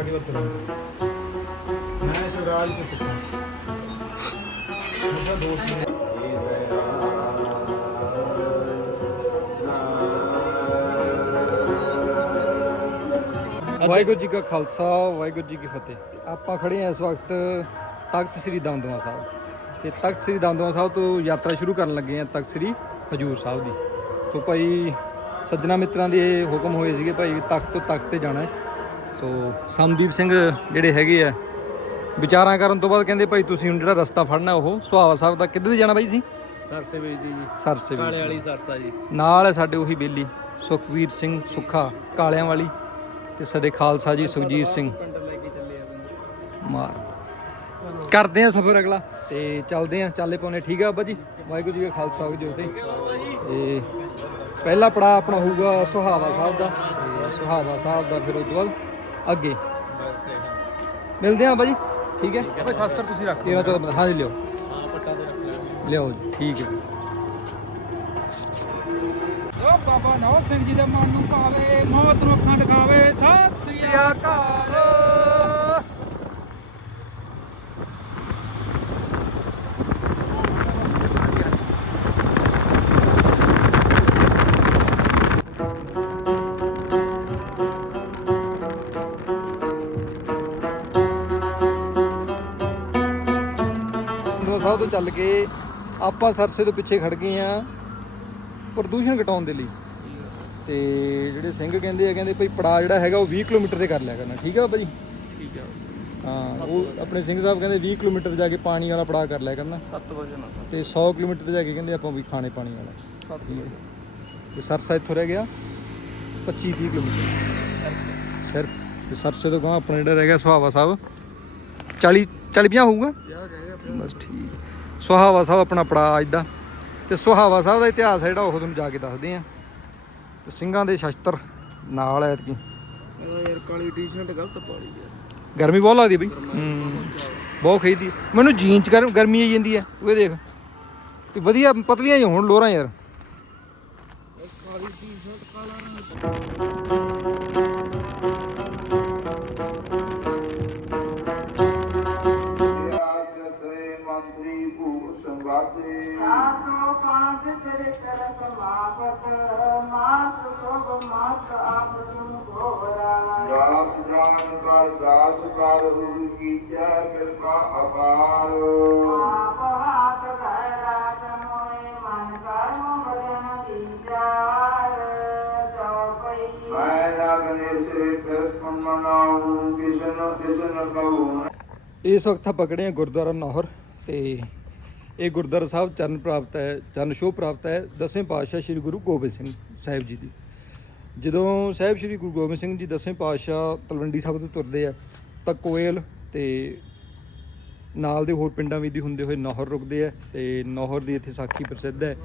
ਜਾ ਕੇ ਉੱਤਰ ਮੈਂ ਸ਼ਿਵਰਾਜ ਤੋਂ ਸਿੱਖਿਆ ਮੇਰਾ ਦੋਸਤ ਨੇ ਵਾਹਿਗੁਰੂ ਜੀ ਕਾ ਖਾਲਸਾ, ਵਾਹਿਗੁਰੂ ਜੀ ਕੀ ਫਤਿਹ। ਆਪਾਂ ਖੜੇ ਹਾਂ ਇਸ ਵਕਤ ਤਖਤ ਸ੍ਰੀ ਦਮਦਮਾ ਸਾਹਿਬ। ਤੇ ਤਖਤ ਸ੍ਰੀ ਦਮਦਮਾ ਸਾਹਿਬ ਤੋਂ ਯਾਤਰਾ ਸ਼ੁਰੂ ਕਰਨ ਲੱਗੇ ਹਾਂ ਤਖਤ ਸ੍ਰੀ ਹਜੂਰ ਸਾਹਿਬ ਦੀ। ਸੋ ਭਾਈ ਸੱਜਣਾ ਮਿੱਤਰਾਂ ਦੇ ਇਹ ਹੁਕਮ ਹੋਏ ਸੀਗੇ ਭਾਈ ਵੀ ਤਖਤ ਤੋਂ ਤਖਤ ਤੇ ਜਾਣਾ ਹੈ। ਸੋ ਸਮਦੀਪ ਸਿੰਘ ਜਿਹੜੇ ਹੈਗੇ ਆ ਵਿਚਾਰਾਂ ਕਰਨ ਤੋਂ ਬਾਅਦ ਕਹਿੰਦੇ ਭਾਈ ਤੁਸੀਂ ਹੁਣ ਜਿਹੜਾ ਰਸਤਾ ਫੜਨਾ ਉਹ ਸੁਹਾਵਾ ਸਾਹਿਬ ਦਾ ਕਿੱਧਰ ਦੀ ਜਾਣਾ ਬਾਈ ਸੀ ਸਰਸੇ ਵੇਚਦੀ ਜੀ। ਸਰਸੇ ਕਾਲੇ ਵਾਲੀ ਸਰਸਾ ਜੀ। ਨਾਲ ਹੈ ਸਾਡੇ ਉਹੀ ਬੇਲੀ ਸੁਖਵੀਰ ਸਿੰਘ ਸੁੱਖਾ ਕਾਲਿਆਂ ਵਾਲੀ ਤੇ ਸਾਡੇ ਖਾਲਸਾ ਜੀ ਸੁਖਜੀਤ ਸਿੰਘ। ਮਾਰ। ਕਰਦੇ ਆ ਸਫ਼ਰ ਅਗਲਾ ਤੇ ਚੱਲਦੇ ਆ ਚਾਲੇ ਪਾਉਨੇ ਠੀਕ ਆ ਬਾਬਾ ਜੀ? ਵਾਹਿਗੁਰੂ ਜੀ ਕਾ ਖਾਲਸਾ ਵਾਹਿਗੁਰੂ ਜੀ ਤੇ ਪਹਿਲਾ ਪੜਾ ਆਪਣਾ ਹੋਊਗਾ ਸੁਹਾਵਾ ਸਾਹਿਬ ਦਾ ਸੁਹਾਵਾ ਸਾਹਿਬ ਦਾ ਫਿਰ ਉਸ ਤੋਂ ਬਾਅਦ ਅੱਗੇ। ਮਿਲਦੇ ਆ ਬਾਬਾ ਜੀ ਠੀਕ ਹੈ? ਭਾਈ ਸ਼ਾਸਤਰ ਤੁਸੀਂ ਰੱਖ 13 14 ਬੰਦਾ ਹਾਂਜੀ ਲਿਓ ਹਾਂ ਪੱਟਾ ਤੇ ਰੱਖ ਲਿਓ ਜੀ ਠੀਕ ਹੈ। ਜੀ ਓ ਬਾਬਾ ਨੌ ਸਿੰਘ ਜੀ ਦੇ ਮਨ ਨੂੰ ਪਾਵੇ ਮੌਤ ਨੂੰ ਅੱਖਾਂ ਦਿਖਾਵੇ ਸਤਿ ਸ੍ਰੀ ਅਕਾਲ। ਸਾਹਿਬ ਤੋਂ ਚੱਲ ਕੇ ਆਪਾਂ ਸਰਸੇ ਤੋਂ ਪਿੱਛੇ ਖੜ ਗਏ ਆ ਪ੍ਰਦੂਸ਼ਣ ਘਟਾਉਣ ਦੇ ਲਈ। ਤੇ ਜਿਹੜੇ ਸਿੰਘ ਕਹਿੰਦੇ ਆ ਕਹਿੰਦੇ ਭਈ ਪੜਾ ਜਿਹੜਾ ਹੈਗਾ ਉਹ 20 ਕਿਲੋਮੀਟਰ ਤੇ ਕਰ ਲਿਆ ਕਰਨਾ। ਠੀਕ ਆ ਬਾਬਾ ਜੀ? ਠੀਕ ਆ। ਹਾਂ ਉਹ ਆਪਣੇ ਸਿੰਘ ਸਾਹਿਬ ਕਹਿੰਦੇ 20 ਕਿਲੋਮੀਟਰ ਜਾ ਕੇ ਪਾਣੀ ਵਾਲਾ ਪੜਾ ਕਰ ਲਿਆ ਕਰਨਾ। 7 ਵਜੇ ਨਾ ਤੇ 100 ਕਿਲੋਮੀਟਰ ਤੇ ਜਾ ਕੇ ਕਹਿੰਦੇ ਆਪਾਂ ਵੀ ਖਾਣੇ ਪਾਣੀ ਵਾਲਾ। ਤੇ ਸਰਸਾ ਇੱਥੋਂ ਰਹਿ ਗਿਆ 25 30 ਕਿਲੋਮੀਟਰ। ਸਰਸੇ ਤੋਂ ਗਾਂ ਆਪਣਾ ਜਿਹੜਾ ਰਹਿ ਗਿਆ ਸੁਹਾਵਾ ਸਾਹਿਬ। 40 40 50 ਹੋਊਗਾ? ਬਸ ਠੀਕ। ਸੁਹਾਵਾ ਸਾਹਿਬ ਆਪਣਾ ਪੜਾ ਅੱਜ ਦਾ ਤੇ ਸੁਹਾਵਾ ਸਾਹਿਬ ਦਾ ਇਤਿਹਾਸ ਜਿਹੜਾ ਉਹ ਤੁਹਾਨੂੰ ਜਾ ਕੇ ਦੱਸਦੇ ਆ ਤੇ ਸਿੰਘਾਂ ਦੇ ਸ਼ਸਤਰ ਨਾਲ ਐਤਕੀ। ਯਾਰ ਕਾਲੀ ਟੀ-ਸ਼ਰਟ ਗਲਤ ਪਾ ਲਈ ਯਾਰ ਗਰਮੀ ਬਹੁਤ ਲੱਗਦੀ ਬਈ। ਬਹੁਤ ਖੇਦੀ ਮੈਨੂੰ ਜੀਨ ਚ ਗਰਮ ਆਈ ਜਾਂਦੀ ਹੈ ਉਹ ਦੇਖ। ਵੀ ਵਧੀਆ ਪਤਲੀਆਂ ਹੀ ਹੋਣ ਲੋਰਾਂ ਯਾਰ। ਕਾਲੀ ਟੀ-ਸ਼ਰਟ ਕਾਲਾ ਰੰਗ। ਭੂ ਸੰਵਾਦੇ ਆਸੋ ਪਾਂਚ ਤੇਰੇ ਕਰ ਸਮਾਪਤ ਮਾਤ ਸੋਭ ਮਾਤ ਆਪ ਤੁਮ ਘੋਰਾ ਦਾਸ ਜਾਨ ਕਰ ਦਾਸ ਕਰ ਹੁ ਕੀਜੈ ਕਿਰਪਾ ਅਪਾਰ। ਆਪ ਹਾਥ ਧਰਾ ਤਮੋਏ ਮਨ ਕਰਮ ਭਜਨ ਵਿਚਾਰ। ਜੋ ਪਈ ਮੈਂ ਲਗਨੇ ਸੇ ਕਿਰਤਨ ਮਨਾਉ ਕਿਸਨ ਕਿਸਨ ਕਹੂ। ਇਸ ਵਕਤ ਪਕੜੇ ਗੁਰਦੁਆਰਾ ਨਾਹਰ ਤੇ ਇਹ ਗੁਰਦੁਆਰਾ ਸਾਹਿਬ ਚਰਨ ਪ੍ਰਾਪਤ ਹੈ ਚਰਨ ਛੋਹ ਪ੍ਰਾਪਤ ਹੈ ਦਸਵੇਂ ਪਾਤਸ਼ਾਹ ਸ੍ਰੀ ਗੁਰੂ ਗੋਬਿੰਦ ਸਿੰਘ ਸਾਹਿਬ ਜੀ ਦੀ। ਜਦੋਂ ਸਾਹਿਬ ਸ੍ਰੀ ਗੁਰੂ ਗੋਬਿੰਦ ਸਿੰਘ ਜੀ ਦਸਵੇਂ ਪਾਤਸ਼ਾਹ ਤਲਵੰਡੀ ਸਾਹਿਬ ਤੋਂ ਤੁਰਦੇ ਆ ਤਾਂ ਕੋਇਲ ਤੇ ਨਾਲ ਦੇ ਹੋਰ ਪਿੰਡਾਂ ਵੀ ਦੀ ਹੁੰਦੇ ਹੋਏ ਨਾਹਰ ਰੁਕਦੇ ਆ ਤੇ ਨਾਹਰ ਦੀ ਇੱਥੇ ਸਾਖੀ ਪ੍ਰਸਿੱਧ ਹੈ।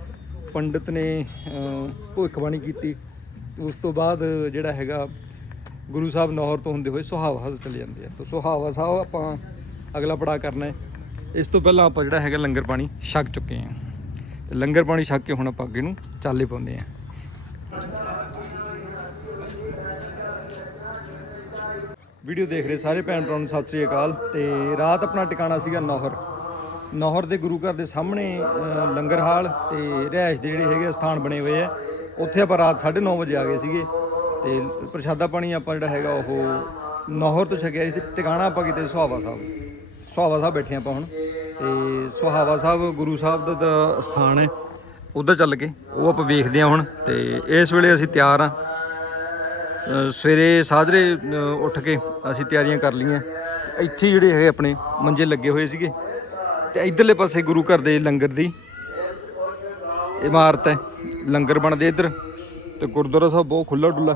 ਪੰਡਿਤ ਨੇ ਅਹ, ਭਵਿੱਖਬਾਣੀ ਕੀਤੀ ਉਸ ਤੋਂ ਬਾਅਦ ਜਿਹੜਾ ਹੈਗਾ ਗੁਰੂ ਸਾਹਿਬ ਨਾਹਰ ਤੋਂ ਹੁੰਦੇ ਹੋਏ ਸੁਹਾਵਾ ਚਲੇ ਜਾਂਦੇ ਆ। ਤਾਂ ਸੁਹਾਵਾ ਸਾਹਿਬ ਆਪਾਂ ਅਗਲਾ ਪੜਾ ਕਰਨਾ ਹੈ। ਇਸ ਤੋਂ ਪਹਿਲਾਂ ਆਪਾਂ ਜਿਹੜਾ ਹੈਗਾ ਲੰਗਰ ਪਾਣੀ ਛਕ ਚੁੱਕੇ ਹਾਂ। ਤੇ ਲੰਗਰ ਪਾਣੀ ਛਕ ਕੇ ਹੁਣ ਆਪਾਂ ਅੱਗੇ ਨੂੰ ਚਾਲੇ ਪਾਉਂਦੇ ਹਾਂ। ਵੀਡੀਓ ਦੇਖ ਰਹੇ ਸਾਰੇ ਭੈਣ ਭਰਾਵਾਂ ਨੂੰ ਸਤਿ ਸ੍ਰੀ ਅਕਾਲ। ਤੇ ਰਾਤ ਆਪਣਾ ਟਿਕਾਣਾ ਸੀਗਾ ਨਾਹਰ। ਨਾਹਰ ਦੇ ਗੁਰੂ ਘਰ ਦੇ ਸਾਹਮਣੇ ਲੰਗਰ ਹਾਲ ਤੇ ਰਿਹਾਇਸ਼ ਦੇ ਜਿਹੜੇ ਹੈਗੇ ਆ, ਸਥਾਨ ਬਣੇ ਹੋਏ ਆ। ਉੱਥੇ ਆਪਾਂ ਰਾਤ 9:30 ਵਜੇ ਆ ਗਏ ਸੀਗੇ। ਤੇ ਪ੍ਰਸ਼ਾਦਾ ਪਾਣੀ ਆਪਾਂ ਜਿਹੜਾ ਹੈਗਾ ਉਹ ਨਾਹਰ ਤੋਂ ਛਕਿਆ ਸੀ। ਤੇ ਟਿਕਾਣਾ ਆਪਾਂ ਕਿਤੇ ਸੁਹਾਵਾ ਸਾਹਿਬ। ਸੁਹਾਵਾ ਸਾਹਿਬ ਬੈਠੇ ਆਪਾਂ ਹੁਣ। ਤੇ ਸੁਹਾਵਾ ਸਾਹਿਬ ਗੁਰੂ ਸਾਹਿਬ ਦਾ ਤਾਂ ਸਥਾਨ ਹੈ। ਉਧਰ ਚੱਲ ਕੇ ਉਹ ਆਪਾਂ ਵੇਖਦੇ ਹਾਂ ਹੁਣ ਤੇ ਇਸ ਵੇਲੇ ਅਸੀਂ ਤਿਆਰ ਆ ਸਵੇਰੇ ਸਾਜਰੇ ਉੱਠ ਕੇ ਅਸੀਂ ਤਿਆਰੀਆਂ ਕਰ ਲਈਆਂ। ਇੱਥੇ ਜਿਹੜੇ ਹੈਗੇ ਆਪਣੇ ਮੰਜੇ ਲੱਗੇ ਹੋਏ ਸੀਗੇ। ਤੇ ਇਧਰਲੇ ਪਾਸੇ ਗੁਰੂ ਘਰ ਦੇ ਲੰਗਰ ਦੀ ਇਮਾਰਤ ਹੈ। ਲੰਗਰ ਬਣਦੇ ਇੱਧਰ। ਤੇ ਗੁਰਦੁਆਰਾ ਸਾਹਿਬ ਬਹੁਤ ਖੁੱਲਾ ਡੁੱਲਾ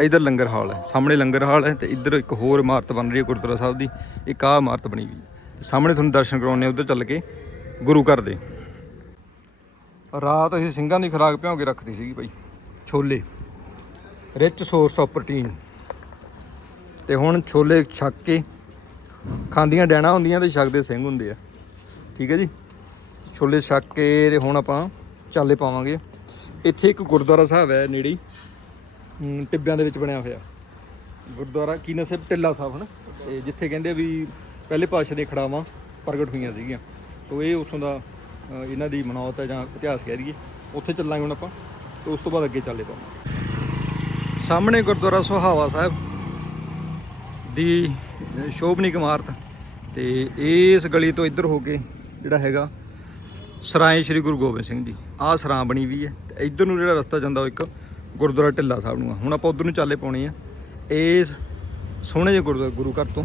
ਇਧਰ ਲੰਗਰ ਹਾਲ ਹੈ, ਸਾਹਮਣੇ ਲੰਗਰ ਹਾਲ ਹੈ ਤੇ ਇੱਧਰ ਇੱਕ ਹੋਰ ਇਮਾਰਤ ਬਣ ਰਹੀ ਹੈ ਗੁਰਦੁਆਰਾ ਸਾਹਿਬ ਦੀ, ਇੱਕ ਆਹ ਇਮਾਰਤ ਬਣੀ ਹੋਈ ਤੇ ਸਾਹਮਣੇ ਤੁਹਾਨੂੰ ਦਰਸ਼ਨ ਕਰਾਉਣੇ ਉਧਰ ਚੱਲ ਕੇ ਗੁਰੂ ਘਰ ਦੇ। ਰਾਤ ਅਸੀਂ ਸਿੰਘਾਂ ਦੀ ਖੁਰਾਕ ਭਿਉਂ ਕੇ ਰੱਖਦੀ ਸੀਗੀ ਭਾਈ ਛੋਲੇ। ਰਿਚ ਸੋਰਸ ਆਫ ਪ੍ਰੋਟੀਨ ਤੇ ਹੁਣ ਛੋਲੇ ਛੱਕ ਕੇ ਖਾਂਦੀਆਂ ਡੈਣਾ ਹੁੰਦੀਆਂ ਤੇ ਛਕਦੇ ਸਿੰਘ ਹੁੰਦੇ ਆ। ਠੀਕ ਹੈ ਜੀ? ਛੋਲੇ ਛੱਕ ਕੇ ਤੇ ਹੁਣ ਆਪਾਂ ਚਾਲੇ ਪਾਵਾਂਗੇ। ਇੱਥੇ ਇੱਕ ਗੁਰਦੁਆਰਾ ਸਾਹਿਬ ਹੈ ਨੇੜੇ ਹਮ, ਟਿੱਬਿਆਂ ਦੇ ਵਿੱਚ ਬਣਿਆ ਹੋਇਆ। ਗੁਰਦੁਆਰਾ ਕੀਨਾ ਸਾਹਿਬ ਟਿੱਲਾ ਸਾਹਿਬ ਹਨ? ਤੇ ਜਿੱਥੇ ਕਹਿੰਦੇ ਵੀ ਪਹਿਲੇ ਪਾਤਸ਼ਾਹ ਦੀਆਂ ਖੜਾਵਾਂ ਪ੍ਰਗਟ ਹੋਈਆਂ ਸੀਗੀਆਂ। ਸੋ ਇਹ ਉੱਥੋਂ ਦਾ ਅ, ਇਹਨਾਂ ਦੀ ਮਨੌਤ ਹੈ ਜਾਂ ਇਤਿਹਾਸ ਕਹਿ ਦਈਏ। ਉੱਥੇ ਚੱਲਾਂਗੇ ਹੁਣ ਆਪਾਂ ਤੇ ਉਸ ਤੋਂ ਬਾਅਦ ਅੱਗੇ ਚੱਲੇ ਪਾਵਾਂਗੇ ਸਾਹਮਣੇ ਗੁਰਦੁਆਰਾ ਸੁਹਾਵਾ ਸਾਹਿਬ ਦੀ ਸ਼ੋਭਨੀਕ ਇਮਾਰਤ। ਤੇ ਇਸ ਗਲੀ ਤੋਂ ਇੱਧਰ ਹੋ ਕੇ ਜਿਹੜਾ ਹੈਗਾ ਸਰਾਏ ਸ੍ਰੀ ਗੁਰੂ ਗੋਬਿੰਦ ਸਿੰਘ ਜੀ। ਆਹ ਸਰਾਂ ਬਣੀ ਵੀ ਹੈ। ਤੇ ਇੱਧਰ ਨੂੰ ਜਿਹੜਾ ਰਸਤਾ ਜਾਂਦਾ ਉਹ ਇੱਕ ਗੁਰਦੁਆਰਾ ਢਿੱਲਾ ਸਾਹਿਬ ਨੂੰ ਆ। ਹੁਣ ਆਪਾਂ ਉਧਰ ਨੂੰ ਚਾਲੇ ਪਾਉਣੇ ਆ। ਇਸ ਸੋਹਣੇ ਜਿਹੇ ਗੁਰਦੁਆਰਾ ਗੁਰੂ ਘਰ ਤੋਂ।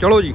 ਚਲੋ ਜੀ।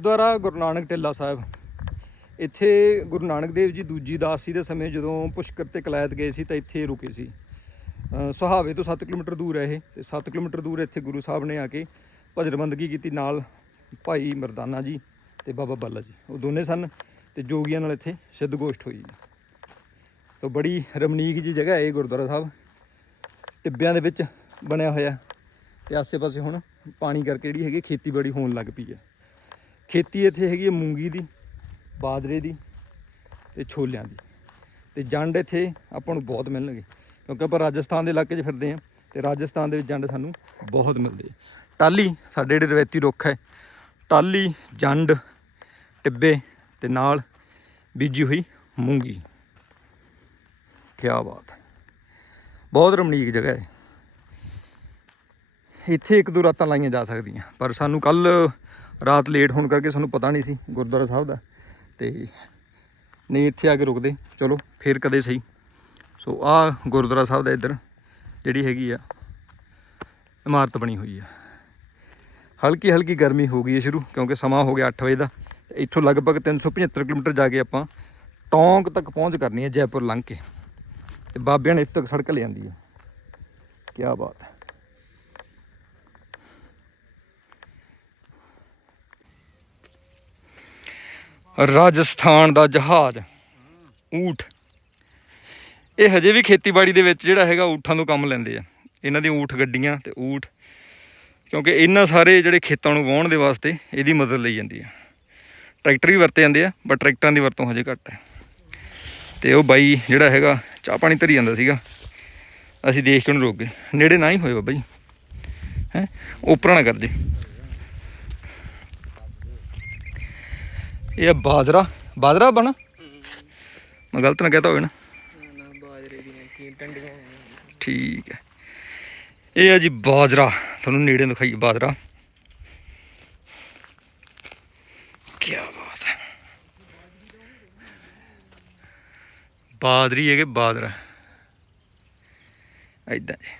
ਗੁਰਦੁਆਰਾ ਗੁਰੂ ਨਾਨਕ ਟਿੱਲਾ ਸਾਹਿਬ। ਇੱਥੇ ਗੁਰੂ ਨਾਨਕ ਦੇਵ ਜੀ ਦੂਜੀ ਦਾਸੀ ਦੇ ਸਮੇਂ ਜਦੋਂ ਪੁਸ਼ਕਰ ਤੇ ਕਲਾਇਤ ਗਏ ਸੀ ਤਾਂ ਇੱਥੇ ਰੁਕੇ ਸੀ। ਸੁਹਾਵੇ ਤੋਂ 7 ਕਿਲੋਮੀਟਰ ਦੂਰ ਹੈ ਇਹ ਤੇ 7 ਕਿਲੋਮੀਟਰ ਦੂਰ ਇੱਥੇ ਗੁਰੂ ਸਾਹਿਬ ਨੇ ਆ ਕੇ ਭਜਨ ਬੰਦਗੀ ਕੀਤੀ ਨਾਲ ਭਾਈ ਮਰਦਾਨਾ ਜੀ ਤੇ ਬਾਬਾ ਬਾਲਾ ਜੀ। ਉਹ ਦੋਨੇ ਸਨ ਤੇ ਜੋਗੀਆਂ ਨਾਲ ਇੱਥੇ ਸਿੱਧ ਗੋਸ਼ਟ ਹੋਈ। ਸੋ ਬੜੀ ਰਮਣੀਕ ਜੀ ਜਗ੍ਹਾ ਹੈ ਇਹ ਗੁਰਦੁਆਰਾ ਸਾਹਿਬ। ਟਿੱਬਿਆਂ ਦੇ ਵਿੱਚ ਬਣਿਆ ਹੋਇਆ ਤੇ ਆਸੇ-ਪਾਸੇ ਹੁਣ ਪਾਣੀ ਕਰਕੇ ਜਿਹੜੀ ਹੈਗੀ ਖੇਤੀਬਾੜੀ ਹੋਣ ਲੱਗ ਪਈ ਹੈ। ਖੇਤੀ ਇੱਥੇ ਹੈਗੀ ਹੈ ਮੂੰਗੀ ਦੀ, ਬਾਜਰੇ ਦੀ ਤੇ ਛੋਲਿਆਂ ਦੀ। ਤੇ ਜੰਡ ਇੱਥੇ ਆਪਾਂ ਨੂੰ ਬਹੁਤ ਮਿਲਣਗੇ, ਕਿਉਂਕਿ ਆਪਾਂ ਰਾਜਸਥਾਨ ਦੇ ਇਲਾਕੇ 'ਚ ਫਿਰਦੇ ਹਾਂ ਤੇ ਰਾਜਸਥਾਨ ਦੇ ਵਿੱਚ ਜੰਡ ਸਾਨੂੰ ਬਹੁਤ ਮਿਲਦੇ ਆ। ਟਾਲੀ ਸਾਡੇ ਜਿਹੜੇ ਰਵਾਇਤੀ ਰੁੱਖ ਹੈ ਟਾਲੀ ਜੰਡ, ਟਿੱਬੇ ਤੇ ਨਾਲ ਬੀਜੀ ਹੋਈ ਮੂੰਗੀ। ਕੀ ਬਾਤ ਹੈ। ਬਹੁਤ ਰਮਣੀਕ ਜਗ੍ਹਾ ਹੈ। ਇੱਥੇ ਇੱਕ ਦੋ ਰਾਤਾਂ ਲਾਈਆਂ ਜਾ ਸਕਦੀਆਂ, ਪਰ ਸਾਨੂੰ ਕੱਲ ਰਾਤ ਲੇਟ ਹੋਣ ਕਰਕੇ ਸਾਨੂੰ ਪਤਾ ਨਹੀਂ ਸੀ ਗੁਰਦੁਆਰਾ ਸਾਹਿਬ ਦਾ। ਤੇ ਨਹੀਂ, ਇੱਥੇ ਆ ਕੇ ਰੁਕਦੇ। ਚਲੋ, ਫੇਰ ਕਦੇ ਸਹੀ। ਸੋ, ਆ ਗੁਰਦੁਆਰਾ ਸਾਹਿਬ ਦਾ ਇੱਧਰ, ਜਿਹੜੀ ਹੈਗੀ ਆ, ਇਮਾਰਤ ਬਣੀ ਹੋਈ ਆ। ਹਲਕੀ ਹਲਕੀ ਗਰਮੀ ਹੋ ਗਈ ਹੈ ਸ਼ੁਰੂ, ਕਿਉਂਕਿ ਸਮਾਂ ਹੋ ਗਿਆ 8 ਵਜੇ ਦਾ। ਤੇ ਇੱਥੋਂ ਲਗਭਗ 375 ਕਿਲੋਮੀਟਰ ਜਾ ਕੇ ਆਪਾਂ ਟੌਂਕ ਤੱਕ ਪਹੁੰਚ ਕਰਨੀ ਹੈ ਜੈਪੁਰ ਲੰਘ ਕੇ। ਤੇ ਬਾਬਿਆਂ ਨੇ ਇੱਥੇ ਤੱਕ ਸੜਕ ਲੈ ਜਾਂਦੀ ਹੈ ਕੀ ਬਾਤ ਹੈ। ਰਾਜਸਥਾਨ ਦਾ ਜਹਾਜ਼। ਊਠ। ਇਹ ਹਜੇ ਵੀ ਖੇਤੀਬਾੜੀ ਦੇ ਵਿੱਚ ਜਿਹੜਾ ਹੈਗਾ ਊਠਾਂ ਤੋਂ ਕੰਮ ਲੈਂਦੇ ਆ। ਇਹਨਾਂ ਦੀ ਊਠ ਗੱਡੀਆਂ ਤੇ ਊਠ, ਕਿਉਂਕਿ ਇਹਨਾਂ ਸਾਰੇ ਜਿਹੜੇ ਖੇਤਾਂ ਨੂੰ ਵਾਹੁਣ ਦੇ ਵਾਸਤੇ ਇਹਦੀ ਮਦਦ ਲਈ ਜਾਂਦੀ ਆ। ਟਰੈਕਟਰ ਵੀ ਵਰਤੇ ਜਾਂਦੇ ਆ, ਬਟ ਟਰੈਕਟਰਾਂ ਦੀ ਵਰਤੋਂ ਹਜੇ ਘੱਟ ਹੈ ਤੇ ਉਹ ਬਾਈ ਜਿਹੜਾ ਹੈਗਾ, ਚਾਹ ਪਾਣੀ ਧਰੀ ਜਾਂਦਾ ਸੀਗਾ। ਅਸੀਂ ਦੇਖ ਕੇ ਉਹਨੂੰ ਰੁਕ ਗਏ। ਨੇੜੇ ਨਾ ਹੀ ਹੋਏ ਬਾਬਾ ਜੀ। ਹੈ? ਉਪਰਾਂ ਨਾ ਕਰਦੇ। ਇਹ ਆ ਬਾਜਰਾ। ਬਾਜਰਾ ਬਣ। ਮੈਂ ਗਲਤ ਨਾ ਕਹਤਾ ਹੋਵੇ ਨਾ। ਠੀਕ ਹੈ। ਇਹ ਆ ਜੀ ਬਾਜਰਾ। ਤੁਹਾਨੂੰ ਨੇੜੇ ਦਿਖਾਈ ਬਾਜਰਾ। ਕੀ ਬਾਤ ਹੈ। ਬਾਦਰੀ ਹੈ ਕਿ ਬਾਜਰਾ। ਐਦਾਂ ਜੀ।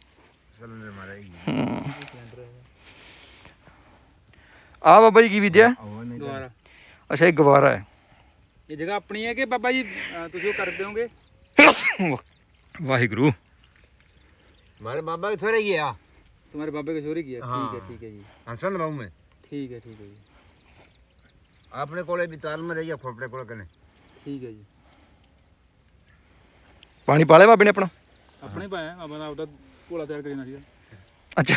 ਆ ਬਾਬਾ ਜੀ ਕੀ ਬੀਜਿਆ ਉਹ ਨਹੀਂ ਦੁਬਾਰਾ ਅੱਛਾ ਇਹ ਗਵਾਰਾ ਹੈ ਇਹ ਜਗ੍ਹਾ ਆਪਣੀ ਹੈ ਕਿ ਬਾਬਾ ਜੀ ਅਹ ਤੁਸੀਂ ਉਹ ਕਰ ਦਿਓਗੇ ਵਾਹਿਗੁਰੂ हमारे बाबा के थोड़े गया तुम्हारे बाबे का चोरी किया ठीक है हाँ। ठीक है जी हसन बाबू में ठीक है ठीक है जी अपने कोले भी ताल में रहिए खोपड़े कोले कने ठीक है जी ਪਾਣੀ ਪਾ ਲਿਆ ਬਾਬੇ ਨੇ ਆਪਣਾ ਆਪਣੇ ਪਾਇਆ ਆਪਣਾ ਆਪਦਾ ਘੋਲਾ ਤਿਆਰ ਕਰੀਨਾ ਸੀਗਾ ਅੱਛਾ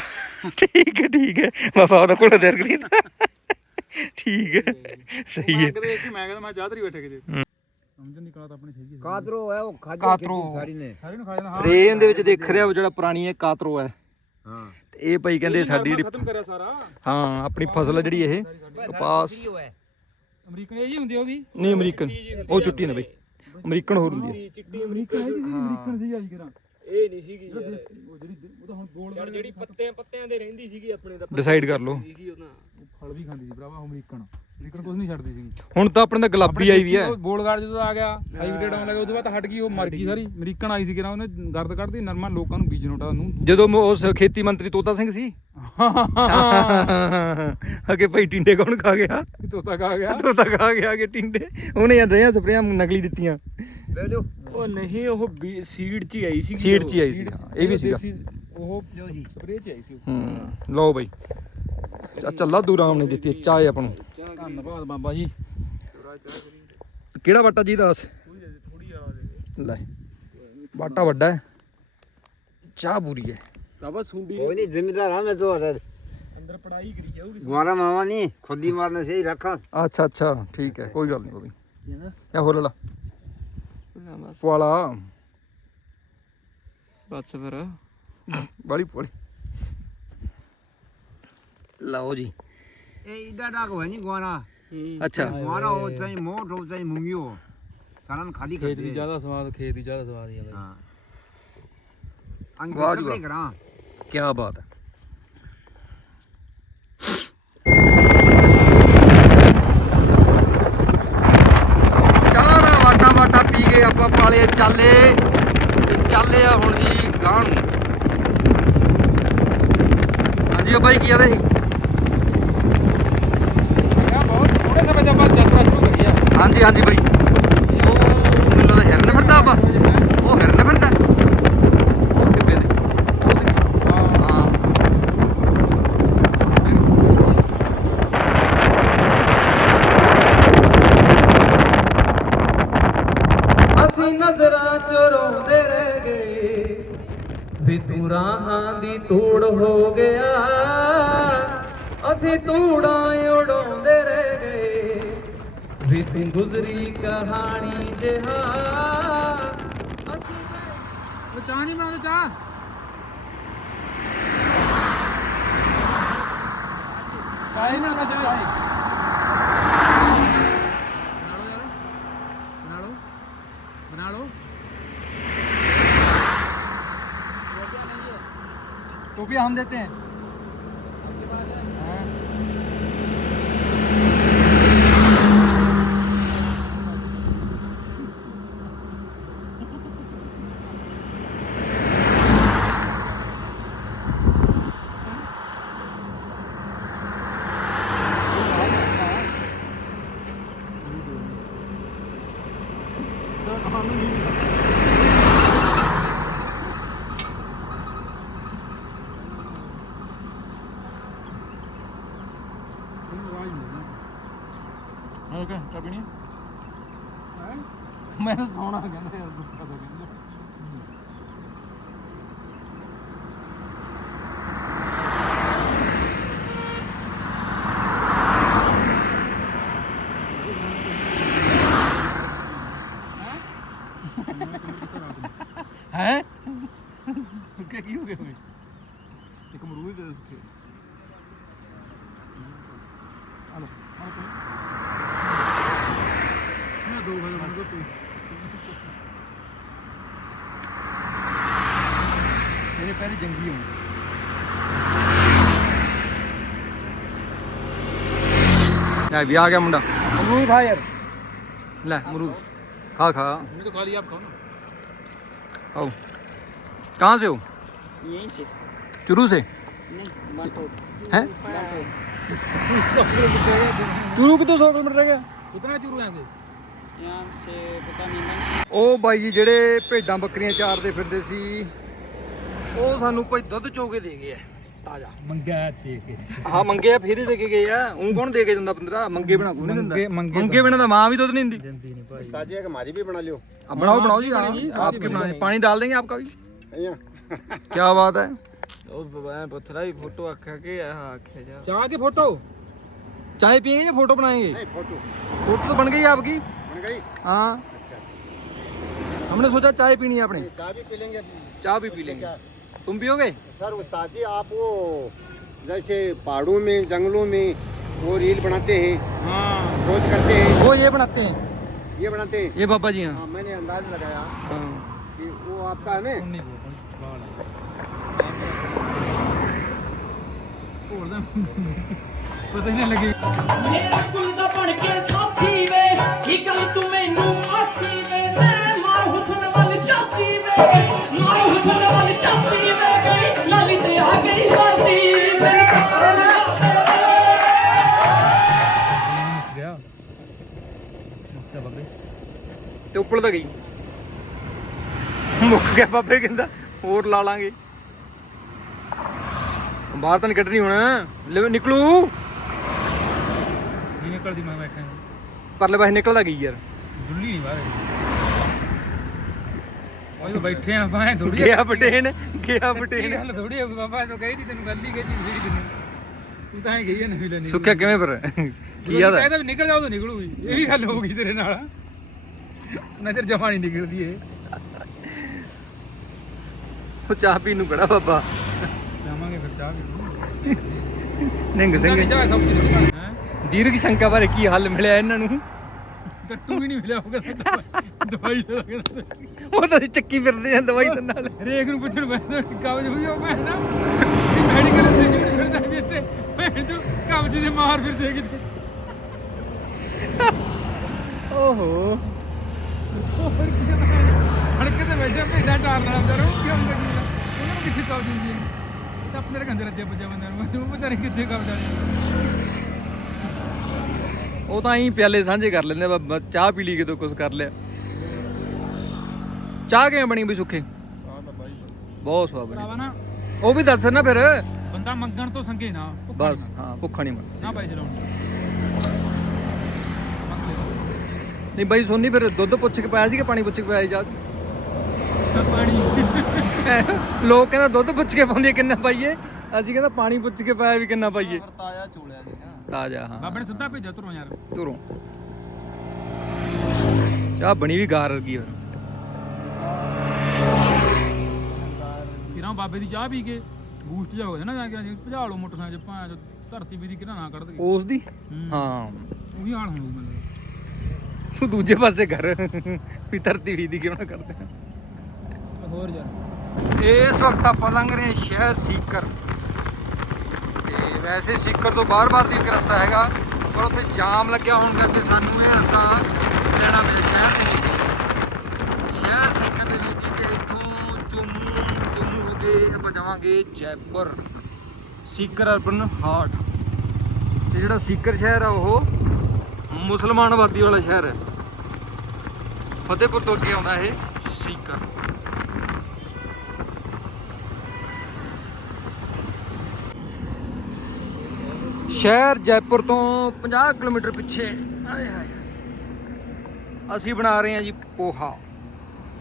ਠੀਕ ਹੈ ਠੀਕ ਹੈ। ਬਾਬਾ ਉਹਦਾ ਕੋਲ ਦੇਰ ਕਰੀ ਠੀਕ ਹੈ ਸਹੀ ਹੈ। ਮੈਂ ਦੇ ਵਿੱਚ ਦੇਖ ਰਿਹਾ ਉਹ ਜਿਹੜਾ ਪੁਰਾਣੀ ਹੈ ਕਾਤਰੋ ਹੈ। ਹਾਂ। ਇਹ ਭਾਈ ਕਹਿੰਦੇ ਸਾਡੀ ਜਿਹੜੀ ਖਤਮ ਕਰਿਆ ਸਾਰਾ। ਹਾਂ ਆਪਣੀ ਫਸਲ ਹੈ ਜਿਹੜੀ ਇਹ। ਕਪਾਸ। ਅਮਰੀਕਨ ਇਹ ਜੀ ਹੁੰਦੇ ਉਹ ਵੀ? ਨਹੀਂ ਅਮਰੀਕਨ। ਉਹ ਚੁੱਟੀ ਨਾ ਬਈ। ਅਮਰੀਕਨ ਹੋਰ ਹੁੰਦੀ ਹੈ ਚਿੱਟੀ ਅਮਰੀਕਨ ਹੈ ਜੀ ਅਮਰੀਕਨ ਸੀ ਆਈ ਕਰਾਂ ਇਹ ਨਹੀਂ ਸੀਗੀ ਉਹ ਜਿਹੜੀ ਉਹ ਤਾਂ ਹੁਣ ਗੋਲ ਜਿਹੜੀ ਪੱਤਿਆਂ ਪੱਤਿਆਂ ਦੇ ਰਹਿੰਦੀ ਸੀਗੀ ਆਪਣੇ ਦਾ ਡਿਸਾਈਡ ਕਰ ਲਓ। ਸੀਗੀ ਉਹਨਾਂ ਉਹ ਫਲ ਵੀ ਖਾਂਦੀ ਸੀ ਭਰਾਵਾ ਉਹ ਅਮਰੀਕਨ। ਅਮਰੀਕਨ ਕੁਝ ਨਹੀਂ ਛੱਡਦੀ ਸੀਗੀ। ਹੁਣ ਤਾਂ ਆਪਣੇ ਦਾ ਗੁਲਾਬੀ ਆਈ ਵੀ ਹੈ। ਬੋਲਗਾਰਡ ਜਦੋਂ ਆ ਗਿਆ ਹਾਈਬ੍ਰਿਡ ਆਉਣ ਲੱਗਾ ਉਦੋਂ ਬਾਅਦ ਹਟ ਗਈ ਉਹ ਮਰ ਗਈ ਸਾਰੀ। ਅਮਰੀਕਨ ਆਈ ਸੀ ਕਿਰਾਂ ਉਹਨੇ ਗਰਦ ਕੱਢਦੀ ਨਰਮਾ ਲੋਕਾਂ ਨੂੰ ਬੀਜਣ ਉਟਾ ਨੂੰ। ਜਦੋਂ ਉਸ ਖੇਤੀ ਮੰਤਰੀ ਤੋਤਾ ਸਿੰਘ ਸੀ? ਅਗੇ ਭਾਈ ਟਿੰਡੇ ਕੌਣ ਖਾ ਗਿਆ? ਤੋਤਾ ਕਾ ਗਿਆ। ਤੋਤਾ ਖਾ ਗਿਆ ਅਗੇ ਟਿੰਡੇ। ਉਹਨੇ ਯਾਰ ਰੇਹਾਂ ਸਪਰੇਆਂ ਨਕਲੀ ਦਿੱਤੀਆਂ। ले लो ਉਹ ਨਹੀਂ ਉਹ ਸੀਡ ਚ ਹੀ ਆਈ ਸੀ Seed 'ਚ ਹੀ ਆਈ ਸੀ, ਹਾਂ, ਇਹ ਵੀ ਸੀਗਾ। ਉਹ ਸਪਰੇ ਚ ਆਈ ਸੀ ਹੂੰ ਲਓ ਬਈ। ਚਾਚਾ ਲਾਧੂ ਰਾਮ ਨੇ ਦਿੱਤੀ ਚਾਹ ਆਪਾਂ ਨੂੰ। ਧੰਨਵਾਦ ਬਾਬਾ ਜੀ। ਕਿਹੜਾ ਵਾਟਾ ਜੀ ਦੱਸ? ਲੈ ਵਾਟਾ ਵੱਡਾ ਹੈ। ਚਾਹ ਪੂਰੀ ਹੈ। ਬਾਬਾ ਸੁੰਡੀ ਕੋਈ ਨਹੀਂ ਜ਼ਿੰਮੇਦਾਰ ਹਾਂ ਮੈਂ ਤੁਹਾਡਾ। ਅੰਦਰ ਪੜਾਈ ਕਰੀ ਜਾਊਗੀ। ਗੁਆਰਾ ਮਾਵਾ ਨਹੀਂ ਖੁੱਦੀ ਮਾਰਨੇ ਸਹੀ ਰੱਖਾਂ। ਅੱਛਾ ਅੱਛਾ ਠੀਕ ਹੈ ਕੋਈ ਗੱਲ ਨਹੀਂ ਕੋਈ ਇਹ ਹੋਰ ਲਾ। ਵਾਲਾ ਬਸ। ਫਿਰ। ਵਾਲੀ ਪੋਲੀ ਲਓ ਜੀ। 에이 이다라 그 원인 거나 ਅੱਛਾ। 뭐라 어쩌니 뭐 어쩌니 뭉요 사람 가리 ਖੇਤ ਦੀ ਜ਼ਿਆਦਾ ਸਵਾਦ ਖੇਤ ਦੀ ਜ਼ਿਆਦਾ ਸਵਾਦ ਹੀ ਆ ਹਾਂ। ਅੰਗ ਵਾਹ ਜੀ ਕਰਾਂ। ਕੀ ਬਾਤ ਹੈ। ਚਾਹ ਦਾ ਪੀ ਕੇ ਆਪਾਂ ਪਾਲੇ ਚਾਲੇ। ਚਾਲੇ ਆ ਹੁਣ ਜੀ ਗਾਂ ਹਾਂਜੀ ਉਹ ਬਾਈ ਕੀ ਆ ਸੀ? ਹਾਂਜੀ ਹਾਂਜੀ ਬਾਈ। ਮੈਂ ਤਾਂ ਸੋਹਣਾ ਕਹਿੰਦਾ ਯਾਰ ਗੁੱਟਾ ਤਾਂ ਕਹਿੰਦਾ ਹੈ? ਕਿ ਕੀ ਹੋ ਗਿਆ ਓਏ? ਇੱਕ ਮਰੂਦ ਦੇ ਸੁੱਕੇ ਹਲੋ ਹਲੋ। ਕੋਈ ਨਾ ਦੋ ਵਜੇ ਮੈਨੂੰ ਤੂੰ पहले जंगी होंगे। भी आ गया मुंडा। अमरूद खा यार। ले अमरूद खा खा। मैं तो खा लिया आप खाओ ना। खाओ कहाँ से हो? यहीं से। चुरू से? हैं? चुरू कितने सौ किलोमीटर है गया? कितना चुरू यहाँ से यहाँ से पता नहीं ओ भाई जी जेडे भेडा ਬੱਕਰੀਆਂ चारते फिरते ਸੀ ਉਹ ਸਾਨੂੰ ਭਾਈ ਦੁੱਧ ਚੋ ਕੇ ਦੇ ਗਏ ਆ ਤਾਜ਼ਾ मंगा ठीक है ਹਾਂ ਮੰਗੇ ਆ ਫਿਰ ਹੀ ਦੇ ਕੇ ਗਏ ਆ ਉਹ ਕੌਣ ਦੇ ਕੇ ਜਾਂਦਾ 15 ਮੰਗੇ ਬਣਾ ਕੋਈ ਨਹੀਂ ਦਿੰਦਾ ਮੰਗੇ- ਮੰਗੇ ਮੰਗੇ ਬਿਨਾ ਤਾਂ ਮਾਂ ਵੀ ਦੁੱਧ ਨਹੀਂ ਦਿੰਦੀ जल्दी नहीं भाई ताजी है हमारी भी बना लियो अब बनाओ बनाओ जी हाँ आपके बना पानी डाल देंगे आपका भी यहाँ क्या बात है पत्थरा भी फोटो आखा के आखे जा चाह की फोटो चाय पियेंगे या फोटो बनाएंगे नहीं फोटो फोटो तो बन गई आपकी बन गई हाँ हमने सोचा चाय पीनी है अपने चाय भी पी लेंगे चाय भी पी लेंगे तुम पियोगे सर उस्ताद जी आप वो जैसे पहाड़ों में जंगलों में वो रील बनाते हैं हाँ रोज करते हैं वो ये बनाते हैं ये बनाते हैं ये बाबा जी हाँ हाँ मैंने अंदाज लगाया हाँ कि वो आपका है ना नहीं बोल पता ही नहीं लगे ਮੇਰਾ ਕੁੰਦਾ ਬਣ ਕੇ ਸਾਥੀ ਵੇ ਕੀ ਗੱਲ ਤੂੰ ਮੈਨੂੰ ਆਖੀ ਵੇ ਮੈਂ ਮਾਰ ਹੁਸਨ ਵੱਲ ਚਾਤੀ ਵੇ ਕੋਲ ਤਾਂ ਗਈ। ਮੁੱਕ ਗਿਆ ਬਾਬੇ ਕਹਿੰਦਾ ਹੋਰ ਲਾ ਲਾਂਗੇ। ਬਾਹਰ ਤਾਂ ਕੱਢਣੀ ਹੁਣ। ਲੈ ਨਿਕਲੂ। ਨਹੀਂ ਨਿਕਲਦੀ ਮੈਂ ਬੈਠਾ ਪਰਲੇ ਪਾਸੇ ਨਿਕਲਦਾ ਗਈ ਯਾਰ। ਦੁੱਲੀ ਨਹੀਂ ਬਾਹਰ। ਉਹ ਬੈਠੇ ਆ ਬਾਹਰ ਥੋੜੀ ਗਿਆ ਬਟੇਨ ਗਿਆ ਬਟੇਨ ਗੱਲ ਥੋੜੀ ਆ ਬਾਬਾ ਤੂੰ ਕਹੀ ਦੀ ਤੈਨੂੰ ਗੱਲ ਹੀ ਕਹੀ ਸੀ ਤੂੰ ਤਾਂ ਗਈ ਨਾ ਫਿਲਨੀ ਸੁੱਕਿਆ ਕਿਵੇਂ ਪਰ ਕੀ ਆਦਾ ਨਿਕਲ ਜਾਓ ਤਾਂ ਨਿਕਲੂਗੀ। ਇਹ ਵੀ ਗੱਲ ਹੋਊਗੀ ਤੇਰੇ ਨਾਲ। ਨਜ਼ਰ ਜਮਾ ਨਹੀਂ ਨਿਕਲਦੀ ਇਹ। ਉਹ ਚਾਹ ਪੀਣ ਨੂੰ ਕਿਹੜਾ ਬਾਬਾ? ਜਾਵਾਂਗੇ ਫਿਰ ਚਾਹ ਵੀ ਨਿੰਗ ਸਿੰਘ। ਚਾਹ ਸਭ ਕੁਝ ਹੈ। ਦੀਰਘ ਸ਼ੰਕਾ ਬਾਰੇ ਕੀ ਹੱਲ ਮਿਲਿਆ ਇਹਨਾਂ ਨੂੰ? ਟੱਟੂ ਵੀ ਨਹੀਂ ਮਿਲਿਆ ਹੋਗਾ ਦਵਾਈ ਦਾ ਲੱਗਣਾ ਉਹ ਤਾਂ ਚੱਕੀ ਫਿਰਦੇ ਆ ਦਵਾਈ ਦੇ ਨਾਲ। ਹਰੇਕ ਨੂੰ ਪੁੱਛਣ ਪੈਂਦਾ ਕਬਜ਼ ਹੋਈ ਉਹ ਮੈਂ ਨਾ ਮੈਡੀਕਲ ਨਹੀਂ ਫਿਰਦਾ ਵੀ ਇੱਥੇ ਮੈਂ ਜੋ ਕਬਜ਼ ਦੇ ਮਾਰ ਫਿਰਦੇ ਕਿਤੇ। ਓਹੋ। ਸੜਕ ਤੇ ਵੈਸੇ ਭੇਡਾਂ ਚਾਰਨ ਵਾਲਾ ਵਿਚਾਰਾ ਉਹ ਕੀ ਹੁੰਦਾ ਕੀ ਆ? ਉਹਨਾਂ ਨੂੰ ਕਿੱਥੇ ਕਬਜ਼ ਹੁੰਦੀ ਹੈ ਤਾਂ ਆਪਣੇ ਦੇ ਗੰਦੇ ਰੱਜੇ ਬੱਜੇ ਬੰਦੇ ਨੂੰ ਉਹ ਵਿਚਾਰੇ ਕਿੱਥੇ ਕਬਜ਼ ਆ ਜਾਂਦੀ ਉਹ ਤਾਂ ਹੀ ਪਿਆਲੇ ਸਾਂਝੇ ਕਰ ਲੈਂਦੇ ਆ, ਬ- ਬ- ਚਾਹ ਪੀ ਲਈ ਕਿਤੋਂ ਕੁਝ ਕਰ ਲਿਆ। ਚਾਹ ਕਿਵੇਂ ਬਣੀ ਬਈ ਸੁੱਖੇ? ਬਹੁਤ ਸਵਾਦ ਬਣੀ। ਭਰਾਵਾ ਨਾ ਉਹ ਵੀ ਦੱਸ ਨਾ ਫਿਰ। ਬੰਦਾ ਮੰਗਣ ਤੋਂ ਸੰਗੇ ਨਾ ਭੁੱਖਾ ਬਸ ਨਹੀਂ ਹਾਂ ਭੁੱਖਾ ਨਹੀਂ ਮਰ ਨਾ ਪੈਸੇ ਲਾਉਣ ਨਹੀਂ ਬਾਈ ਸੋਨੀ ਫਿਰ ਦੁੱਧ ਪੁੱਛ ਕੇ ਪਾਇਆ ਸੀ ਕਿ ਪਾਣੀ ਪੁੱਛ ਕੇ ਪਾਇਆ 'ਚ? ਪਾਣੀ। ਲੋਕ ਕਹਿੰਦਾ ਦੁੱਧ ਪੁੱਛ ਕੇ ਪਾਉਂਦੀ ਹੈ, ਕਿੰਨਾ ਪਾਈਏ? ਅਸੀਂ ਕਹਿੰਦਾ ਪਾਣੀ ਪੁੱਛ ਕੇ ਪਾਇਆ ਵੀ ਕਿੰਨਾ ਪਾਈਏ। ਤਾਜ਼ਾ ਚੋਲਿਆ ਜੀ ਨਾ। ਤਾਜ਼ਾ ਹਾਂ। ਬਾਬੇ ਨੇ ਸਿੱਧਾ ਭੇਜਿਆ ਤੁਰੋਂ ਯਾਰ। ਤੁਰੋਂ ਚਾਹ ਬਣੀ ਵੀ ਗਾਰ ਵਰਗੀ ਫਿਰ। ਕਿਰਾਂ ਬਾਬੇ ਦੀ ਚਾਹ ਪੀ ਕੇ ਬੂਸਟ ਜਾ ਹੋ ਗਿਆ ਨਾ ਜਾਂ ਕਿ ਭਜਾ ਲਓ ਮੋਟਰਸਾਈਕਲ 'ਚ ਭਾਂ ਧਰਤੀ ਵੀ ਦੀ ਕਿਰਾਂ ਨਾ ਕੱਢ ਦੇ ਉਸ ਦੀ? ਹੂੰ। ਹਾਂ। ਉਹੀ ਹਾਲ ਹੋਊ ਮੈਨੂੰ। ਤੂੰ ਦੂਜੇ ਪਾਸੇ ਕਰ। ਵੀ ਧਰਤੀ ਵੀ ਦੀ ਕਿਉਂ ਨਾ ਕਰਦੇ। ਹੋਰ ਯਾਰ। ਇਸ ਵਕਤ ਆਪਾਂ ਲੰਘ ਰਹੇ ਹਾਂ ਸ਼ਹਿਰ ਸੀਕਰ। ਤੇ ਵੈਸੇ ਸੀਕਰ ਤੋਂ ਬਾਰ-ਬਾਰ ਦੀ ਇੱਕ ਰਸਤਾ ਹੈਗਾ ਪਰ ਉੱਥੇ ਜਾਮ ਲੱਗਿਆ ਹੋਣ ਕਰਕੇ ਸਾਨੂੰ ਇਹ ਰਸਤਾ ਲੈਣਾ ਪਿਆ ਸ਼ਹਿਰ ਵਿੱਚ ਸ਼ਹਿਰ ਸੀਕਰ ਦੇ ਵਿੱਚ ਤੇ ਇੱਥੋਂ ਚੋਮੂ ਚੋਮੂ ਹੋ ਕੇ ਆਪਾਂ ਜਾਵਾਂਗੇ ਜੈਪੁਰ। ਸੀਕਰ ਅਰਬਨ ਹਾਰਟ ਤੇ ਜਿਹੜਾ ਸੀਕਰ ਸ਼ਹਿਰ ਆ ਉਹ ਮੁਸਲਮਾਨ ਆਬਾਦੀ ਵਾਲਾ ਸ਼ਹਿਰ ਹੈ। ਫਤਿਹਪੁਰ ਤੋਂ ਅੱਗੇ ਆਉਂਦਾ ਇਹ ਸੀਕਰ। ਸ਼ਹਿਰ ਜੈਪੁਰ ਤੋਂ 50 ਕਿਲੋਮੀਟਰ ਪਿੱਛੇ। ਆਏ ਹਾਏ ਅਸੀਂ ਬਣਾ ਰਹੇ ਹਾਂ ਜੀ ਪੋਹਾ।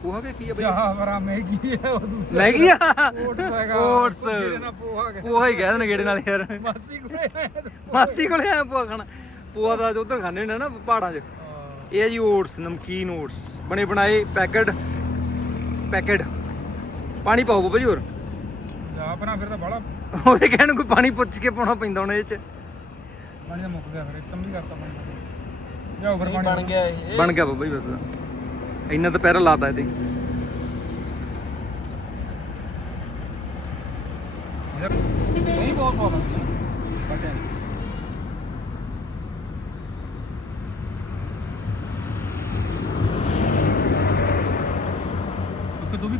ਪੋਹਾ ਕਿ ਕੀ ਹੈ ਬਈ? ਚਾਹ ਬਰਾ ਮੈਗੀ ਹੈ ਉਹ ਦੂਜਾ ਮੈਗੀ ਆ? ਓਟਸ ਪੋਹਾ ਹੀ ਕਹਿ ਦੇਣ ਗੇੜੇ ਨਾਲ ਯਾਰ। ਮਾਸੀ ਕੋਲੇ ਆਇਆ ਮਾਸੀ ਕੋਲੇ ਆਇਆ ਪੋਹਾ ਖਾਣਾ। ਪੋਹਾ ਦਾ ਉਧਰ ਖਾਣੇ ਹੁੰਦੇ ਨਾ ਪਹਾੜਾਂ 'ਚ। ਇਹ ਹੈ ਜੀ ਓਟਸ ਨਮਕੀਨ ਓਟਸ। ਬਣੇ ਬਣਾਏ ਪੈਕਟ ਪੈਕਟ ਪਾਣੀ ਪਾਓ ਬਾਬਾ ਜੀ ਹੋਰ। ਜਾ ਬਣਾ ਫਿਰ ਤਾਂ ਬਾਲਾ ਉਹਦੇ ਕਹਿਣ ਨੂੰ ਕੋਈ ਪਾਣੀ ਪੁੱਛ ਕੇ ਪਾਉਣਾ ਪੈਂਦਾ ਹੁਣ ਇਹ 'ਚ। ਪਾਣੀ ਦਾ ਮੁੱਕ ਗਿਆ ਫਿਰ ਇੱਕਦਮ ਵੀ ਕਰਤਾ ਪਾਣੀ ਜਾਓ ਫਿਰ ਪਾਣੀ। ਬਣ ਗਿਆ ਇਹ। ਬਣ ਗਿਆ ਬਾਬਾ ਜੀ ਬਸ। ਇੰਨਾ ਤਾਂ ਪੈਰਾ ਲਾਤਾ ਇਹਦੇ। ਨਹੀਂ ਬਹੁਤ ਸਵਾਦ ਆਉਂਦੀ। ਹੈ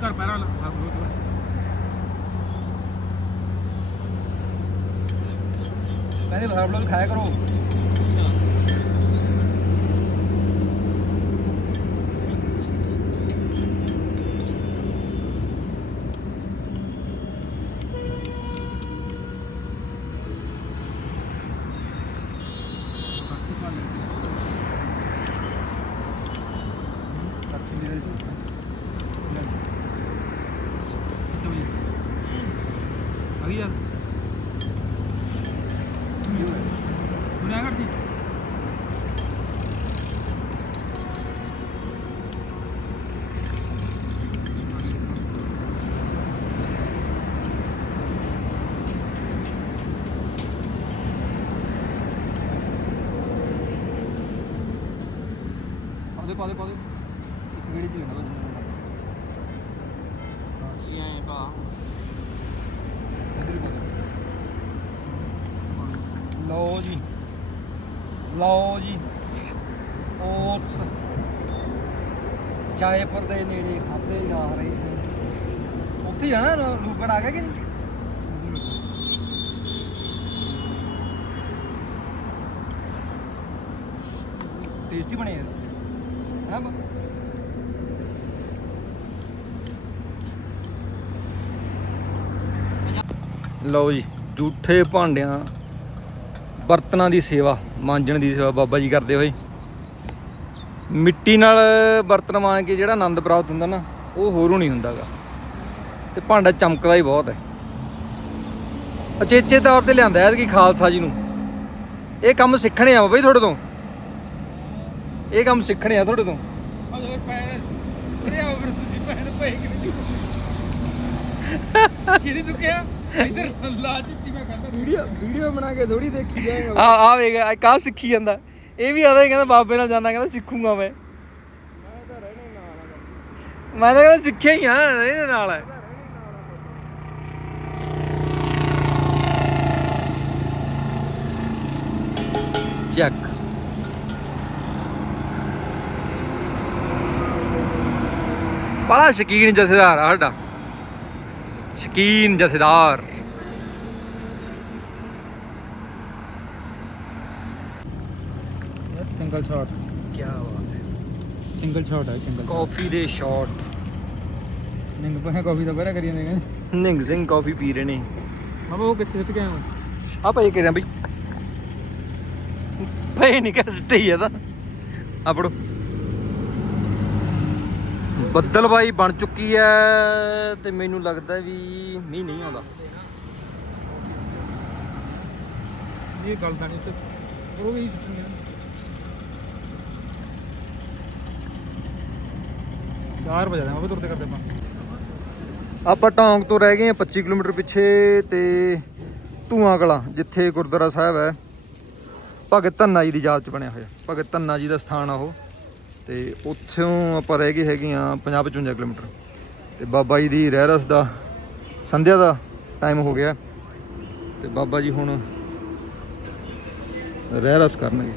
ਘਰ ਪੈਰਾਂ ਲਾ ਕਹਿੰਦੇ ਫਾਰਮੂਲਾ ਖਾਇਆ ਕਰੋ ਆ ਗਈ ਯਾਰ ਤੂੰ ਆ ਕਰਦੀ ਪਾਦੇ ਪਾਦੇ ਪਾਦੇ ਇੱਕ ਗੇੜੀ ਚ ਲੈਣਾ ਇਹ ਪਾ ਲਓ ਜੀ ਲਓ ਜੀ ਓਟਸ ਜਾਏਪੁਰ ਦੇ ਨੇੜੇ ਖਾਦੇ ਜਾ ਰਹੇ ਸੀ। ਉੱਥੇ ਜਾਣਾ ਨਾ ਲੂਗੜ ਆ ਗਿਆ ਕਿ ਨਹੀਂ ਟੇਸਟੀ ਬਣੇ ਹੈ ਲਓ ਜੀ ਝੂਠੇ ਭਾਂਡਿਆਂ, ਬਰਤਨਾਂ ਦੀ ਸੇਵਾ, ਮਾਂਜਣ ਦੀ ਸੇਵਾ ਬਾਬਾ ਜੀ ਕਰਦੇ ਹੋਏ। ਮਿੱਟੀ ਨਾਲ ਬਰਤਨ ਮਾਂਜ ਕੇ ਜਿਹੜਾ ਆਨੰਦ ਪ੍ਰਾਪਤ ਹੁੰਦਾ ਨਾ, ਉਹ ਹੋਰੋਂ ਨਹੀਂ ਹੁੰਦਾਗਾ। ਤੇ ਭਾਂਡਾ ਚਮਕਦਾ ਹੀ ਬਹੁਤ ਹੈ। ਅਚੇਚੇ ਤੌਰ ਤੇ ਲਿਆਂਦਾ ਹੈ ਕਿ ਖਾਲਸਾ ਜੀ ਨੂੰ। ਇਹ ਕੰਮ ਸਿੱਖਣੇ ਆ ਬਾਬਾ ਜੀ ਤੁਹਾਡੇ ਤੋਂ। ਇਹ ਕੰਮ ਸਿੱਖਣੇ ਆ ਤੁਹਾਡੇ ਤੋਂ ਅਜੇ ਪੈਰ ਅਰੇ ਆਓ ਫਿਰ ਤੁਸੀਂ ਪੈਰ ਪਏ ਕਿ ਨਹੀਂ ਕਿਹਦੀ ਚੁੱਕਿਆ? ਇੱਧਰ ਲਾ ਚੁੱਕੀ ਮੈਂ ਕਹਿੰਦਾ ਵੀਡੀਓ ਵੀਡੀਓ ਬਣਾ ਕੇ ਥੋੜੀ ਦੇਖੀ ਜਾਏਗਾ। ਆ ਆ ਵੇਖ ਆ ਕਾ ਸਿੱਖੀ ਜਾਂਦਾ। ਇਹ ਵੀ ਆਦਾ ਕਹਿੰਦਾ ਬਾਬੇ ਨਾਲ ਜਾਣਾ ਕਹਿੰਦਾ ਸਿੱਖੂਗਾ ਮੈਂ। ਮੈਂ ਤਾਂ ਕਹਿੰਦਾ ਸਿੱਖਿਆ ਹੀ ਆ ਇਹਦੇ ਨਾਲ ਹੈ ਚੱਕ। ਬੜਾ ਸ਼ਕੀਨ ਜਥੇਦਾਰ ਆ ਸਾਡਾ। ਸ਼ਕੀਨ ਜਥੇਦਾਰ ਸਿੰਗਲ ਸ਼ਾਟ ਕੀ ਬਾਤ ਹੈ ਸਿੰਗਲ ਸ਼ਾਟ ਹੈ ਸਿੰਗਲ ਕਾਫੀ ਦੇ ਸ਼ਾਟ ਨਿੰਗ ਪਾ ਕਾਫੀ ਦਾ ਬਰਾ ਕਰੀ ਜਾਂਦੇ ਕਹਿੰਦੇ ਨਿੰਗ ਸਿੰਘ ਕਾਫੀ ਪੀ ਰਹੇ ਨੇ ਬਾਬਾ ਉਹ ਕਿੱਥੇ ਸਿੱਟ ਗਿਆ ਆ ਭਾਈ ਕਰਿਆ ਬਈ ਭਾਈ ਨਹੀਂ ਕਿ ਸਿੱਟੇ ਹੀ ਆ ਤਾਂ ਆ ਫੜੋ ਬੱਦਲ ਬਾਈ ਬਣ ਚੁੱਕੀ ਐ ਤੇ ਮੈਨੂੰ ਲੱਗਦਾ ਵੀ ਮੀਂਹ ਨਹੀਂ ਆਉਂਦਾ। ਇਹ ਗੱਲ ਤਾਂ ਨਹੀਂ ਤੇ ਉਹ ਵੀ ਸਿੱਟ ਗਿਆ ਚਾਰ ਵਜੇ ਦਾ ਬਾਬਾ ਤੁਰਦੇ ਕਰਦੇ ਆਪਾਂ। ਆਪਾਂ ਟੌਂਗ ਤੋਂ ਰਹਿ ਗਏ ਆ 25 ਕਿਲੋਮੀਟਰ ਪਿੱਛੇ ਤੇ ਧੂਆਂ ਕਲਾ ਜਿੱਥੇ ਗੁਰਦੁਆਰਾ ਸਾਹਿਬ ਹੈ ਭਗਤ ਧੰਨਾ ਜੀ ਦੀ ਯਾਦ ਚ ਬਣਿਆ ਹੋਇਆ। ਭਗਤ ਧੰਨਾ ਜੀ ਦਾ ਸਥਾਨ ਆ ਉਹ। ਤੇ ਉੱਥੋਂ ਆਪਾਂ ਰਹਿ ਗਏ ਹੈਗੇ ਆ 50 55 ਕਿਲੋਮੀਟਰ। ਤੇ ਬਾਬਾ ਜੀ ਦੀ ਰਹਿ ਰਸ ਦਾ ਸੰਧਿਆ ਦਾ ਟਾਈਮ ਹੋ ਗਿਆ। ਤੇ ਬਾਬਾ ਜੀ ਹੁਣ ਰਹਿ ਰਸ ਕਰਨਗੇ।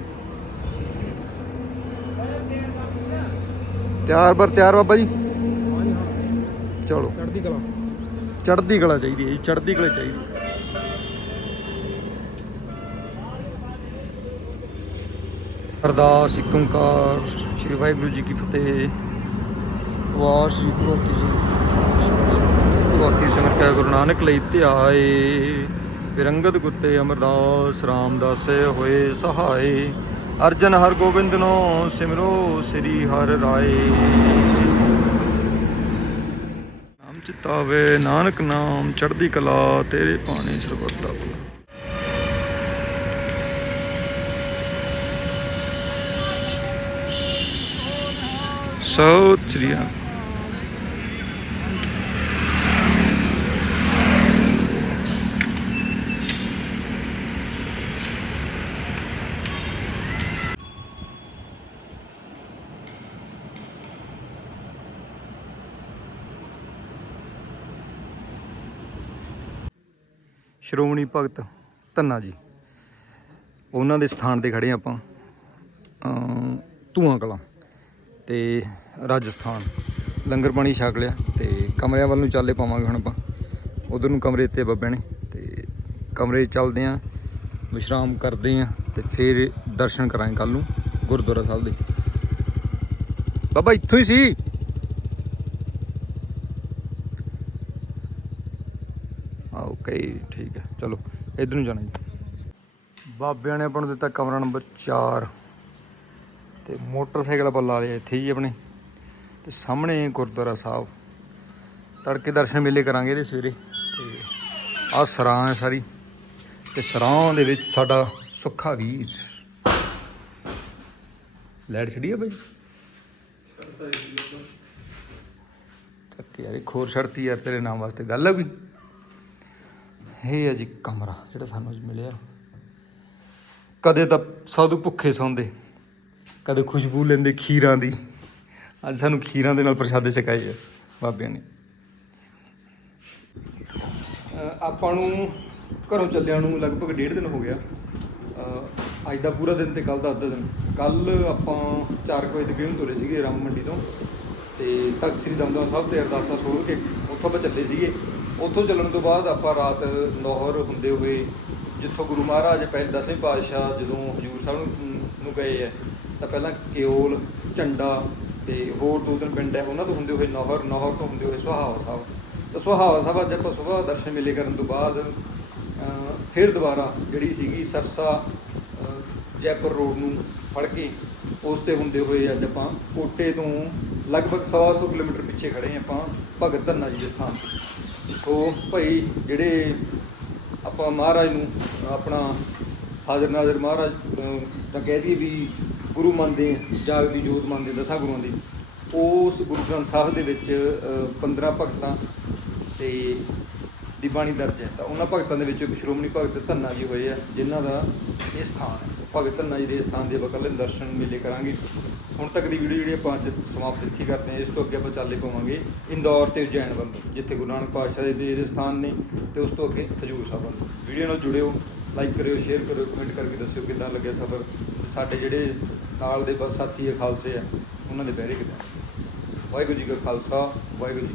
ਤਿਆਰ ਬਰ ਤਿਆਰ ਬਾਬਾ ਜੀ? ਚਲੋ। ਚੜਦੀ ਕਲਾ। ਚੜ੍ਹਦੀ ਕਲਾ ਚਾਹੀਦੀ ਹੈ ਜੀ ਚੜ੍ਹਦੀ ਕਲਾ ਚਾਹੀਦੀ ਅਰਦਾਸ, ਇੱਕ ਓੰਕਾਰ, ਸ਼੍ਰੀ ਵਾਹਿਗੁਰੂ ਜੀ ਕੀ ਫਤਿਹ। ਵਾਹ ਸ਼੍ਰੀ ਭਗਵਤੀ ਜੀ। ਭਗਵਤੀ ਸਿਮਰ ਕੈ ਗੁਰੂ ਨਾਨਕ ਲਈ ਧਿਆਏ। ਵਿਰੰਗਤ ਗੁੱਟੇ ਅਮਰਦਾਸ, ਰਾਮਦਾਸ ਹੋਏ ਸਹਾਏ। ਅਰਜਨ ਹਰ ਗੋਬਿੰਦ ਨੋ, ਸਿਮਰੋ ਸ੍ਰੀ ਹਰ ਰਾਏ। ਨਾਮ ਚਿਤਾਵੇ, ਨਾਨਕ ਨਾਮ ਚੜ੍ਹਦੀ ਕਲਾ, ਤੇਰੇ ਪਾਣੀ ਸਰਬੱਤ ਦਾ ਭਲਾ। ਸਤਿ ਸ੍ਰੀ ਅਕਾਲ ਸ਼੍ਰੋਮਣੀ ਭਗਤ ਧੰਨਾ ਜੀ, ਉਹਨਾਂ ਦੇ ਸਥਾਨ ਤੇ ਖੜੇ ਹਾਂ ਆਪਾਂ, ਅਮ ਧੂਆਂ ਕਲਾਂ ਤੇ ਰਾਜਸਥਾਨ। ਲੰਗਰ ਪਾਣੀ ਛਕ ਲਿਆ ਤੇ ਕਮਰਿਆਂ ਵੱਲ ਨੂੰ ਚਾਲੇ ਪਾਵਾਂਗੇ ਹੁਣ ਆਪਾਂ। ਉਧਰ ਨੂੰ ਕਮਰੇ ਤੇ ਬੱਬੇ ਨੇ ਤੇ ਕਮਰੇ ਚੱਲਦੇ ਆਂ, ਵਿਸ਼ਰਾਮ ਕਰਦੇ ਆਂ ਤੇ ਫਿਰ ਦਰਸ਼ਨ ਕਰਾਂਗੇ ਕੱਲ ਨੂੰ ਗੁਰਦੁਆਰਾ ਸਾਹਿਬ ਦੇ। ਬਾਬਾ ਇੱਥੋਂ ਹੀ ਸੀ। ਓਕੇ ਠੀਕ ਹੈ ਚਲੋ, ਇਧਰ ਨੂੰ ਜਾਣਾ ਜੀ। ਬਾਬਿਆਂ ਨੇ ਆਪਾਂ ਨੂੰ ਦਿੱਤਾ ਕਮਰਾ ਨੰਬਰ 4 ਤੇ ਮੋਟਰਸਾਈਕਲ ਆਪਾਂ ਲਾ ਲਿਆ ਇੱਥੇ ਹੀ ਆਪਣੇ। ਤੇ ਸਾਹਮਣੇ ਗੁਰਦੁਆਰਾ ਸਾਹਿਬ। ਤੜਕੇ ਦਰਸ਼ਨ ਮੇਲੇ ਕਰਾਂਗੇ ਇਹਦੇ ਸਵੇਰੇ। ਤੇ ਆਹ ਸਰਾਂ ਹੈ ਸਾਰੀ। ਤੇ ਸਰਾਂ ਦੇ ਵਿੱਚ ਸਾਡਾ ਸੁੱਖਾ ਵੀਰ। ਲੈਟ ਛੜੀ ਆ ਬਾਈ? ਚੱਕ ਯਾਰ ਖੋਰ ਛੜਤੀ ਯਾਰ ਤੇਰੇ ਨਾਮ ਵਾਸਤੇ। ਗੱਲ ਆ ਕੋਈ? ਇਹ ਹੈ ਜੀ ਕਮਰਾ ਜਿਹੜਾ ਸਾਨੂੰ ਮਿਲਿਆ। ਕਦੇ ਤਾਂ ਸਾਧੂ ਭੁੱਖੇ ਸੌਂਦੇ, ਕਦੇ ਖੁਸ਼ਬੂ ਲੈਂਦੇ ਖੀਰਾਂ ਦੀ। ਅੱਜ ਸਾਨੂੰ ਖੀਰਾਂ ਦੇ ਨਾਲ ਪ੍ਰਸ਼ਾਦੇ ਛਕਾਏ ਆ, ਬਾਬਿਆਂ ਨੇ। ਆਪਾਂ ਨੂੰ ਘਰੋਂ ਚੱਲਿਆਂ ਨੂੰ ਲਗਭਗ ਡੇਢ ਦਿਨ ਹੋ ਗਿਆ। ਅੱਜ ਦਾ ਪੂਰਾ ਦਿਨ ਤੇ ਕੱਲ ਦਾ ਅੱਧਾ ਦਿਨ। ਕੱਲ ਆਪਾਂ 4 ਵਜੇ ਤਕਰੀਬਨ ਤੁਰੇ ਸੀਗੇ ਰਾਮ ਮੰਡੀ ਤੋਂ। ਤੇ ਤਖਤ ਸ੍ਰੀ ਦਮਦਮਾ ਸਾਹਿਬ ਤੇ ਅਰਦਾਸਾਂ ਸੁਣ ਕੇ ਉੱਥੋਂ ਆਪਾਂ ਚੱਲੇ ਸੀਗੇ। ਉੱਥੋਂ ਚੱਲਣ ਤੋਂ ਬਾਅਦ ਆਪਾਂ ਰਾਤ ਲਾਹੌਰ ਹੁੰਦੇ ਹੋਏ ਜਿੱਥੋਂ ਗੁਰੂ ਮਹਾਰਾਜ ਪਹਿਲੇ ਦਸਵੇਂ ਪਾਤਸ਼ਾਹ ਜਦੋਂ ਹਜੂਰ ਸਾਹਿਬ ਨੂੰ ਨੂੰ ਗਏ ਆ, ਤਾਂ ਪਹਿਲਾਂ ਕਿਓਲ, ਝੰਡਾ ਤੇ ਹੋਰ ਦੋ ਤਿੰਨ ਪਿੰਡ ਹੈ, ਉਹਨਾਂ ਤੋਂ ਹੁੰਦੇ ਹੋਏ ਨੌਹਰ ਨੌਹਰ ਤੋਂ ਹੁੰਦੇ ਹੋਏ ਸੁਹਾਵਾ ਸਾਹਿਬ। ਤਾਂ ਸੁਹਾਵਾ ਸਾਹਿਬ ਅੱਜ ਆਪਾਂ ਸਵੇਰ ਦਰਸ਼ਨ ਮੇਲੇ ਕਰਨ ਤੋਂ ਬਾਅਦ ਫਿਰ ਦੁਬਾਰਾ ਜਿਹੜੀ ਸੀਗੀ ਸਰਸਾ ਜੈਪੁਰ ਰੋਡ ਨੂੰ ਫੜ ਕੇ ਉਸ ਤੇ ਹੁੰਦੇ ਹੋਏ ਅੱਜ ਆਪਾਂ ਕੋਟੇ ਤੋਂ ਲਗਭਗ 100 ਕਿਲੋਮੀਟਰ ਪਿੱਛੇ ਖੜੇ ਆਪਾਂ ਭਗਤ ਧੰਨਾ ਜੀ ਦੇ ਸਥਾਨ ਤੇ। ਸੋ ਭਾਈ, ਜਿਹੜੇ ਆਪਾਂ ਮਹਾਰਾਜ ਨੂੰ ਆਪਣਾ ਹਾਜ਼ਰ ਨਾਜ਼ਰ ਮਹਾਰਾਜ ਤਾਂ ਕਹਿ ਦਈਏ ਵੀ ਗੁਰੂ ਮੰਨਦੇ ਹਾਂ, ਜਾਗਦੀ ਜੋਤ ਮੰਨਦੇ ਦਸਾਂ ਗੁਰੂਆਂ ਦੀ। ਉਸ ਗੁਰੂ ਗ੍ਰੰਥ ਸਾਹਿਬ ਦੇ ਵਿੱਚ ਅਹ, 15 ਭਗਤਾਂ ਤੇ ਦੀ ਬਾਣੀ ਦਰਜ ਹੈ। ਤਾਂ ਉਹਨਾਂ ਭਗਤਾਂ ਦੇ ਵਿੱਚੋਂ ਇੱਕ ਸ਼੍ਰੋਮਣੀ ਭਗਤ ਧੰਨਾ ਜੀ ਹੋਏ ਆ ਜਿਨ੍ਹਾਂ ਦਾ ਇਹ ਸਥਾਨ ਹੈ। ਭਗਤ ਧੰਨਾ ਜੀ ਦੇ ਸਥਾਨ ਦੇ ਆਪਾਂ ਕੱਲ੍ਹ ਦਰਸ਼ਨ ਮੇਲੇ ਕਰਾਂਗੇ। ਹੁਣ ਤੱਕ ਦੀ ਵੀਡੀਓ ਜਿਹੜੀ ਆਪਾਂ ਅੱਜ ਸਮਾਪਤ ਇੱਥੇ ਕਰਦੇ ਹਾਂ ਇਸ ਤੋਂ ਅੱਗੇ ਆਪਾਂ ਚਾਲੇ ਪਾਵਾਂਗੇ ਇੰਦੌਰ ਤੇ ਉਜੈਨ ਵੱਲ ਜਿੱਥੇ ਗੁਰੂ ਨਾਨਕ ਪਾਤਸ਼ਾਹ ਦੇ ਦੇ ਸਥਾਨ ਨੇ ਤੇ ਉਸ ਤੋਂ ਅੱਗੇ ਹਜੂਰ ਸਾਹਿਬ ਵੱਲ ਵੀਡੀਓ ਨਾਲ ਜੁੜਿਓ ਲਾਈਕ ਕਰਿਓ ਸ਼ੇਅਰ ਕਰਿਓ ਕਮੈਂਟ ਕਰਕੇ ਦੱਸਿਓ ਕਿੱਦਾਂ ਲੱਗਿਆ ਸਫ਼ਰ ਸਾਡੇ ਜਿਹੜੇ ਨਾਲ ਦੇ ਬ- ਸਾਥੀ ਖਾਲਸੇ ਆ, ਉਹਨਾਂ ਦੇ ਬਹਿਰੇ ਕਿੱਦਾਂ ਵਾਹਿਗੁਰੂ ਜੀ ਕਾ ਖਾਲਸਾ, ਵਾਹਿਗੁਰੂ ਜੀ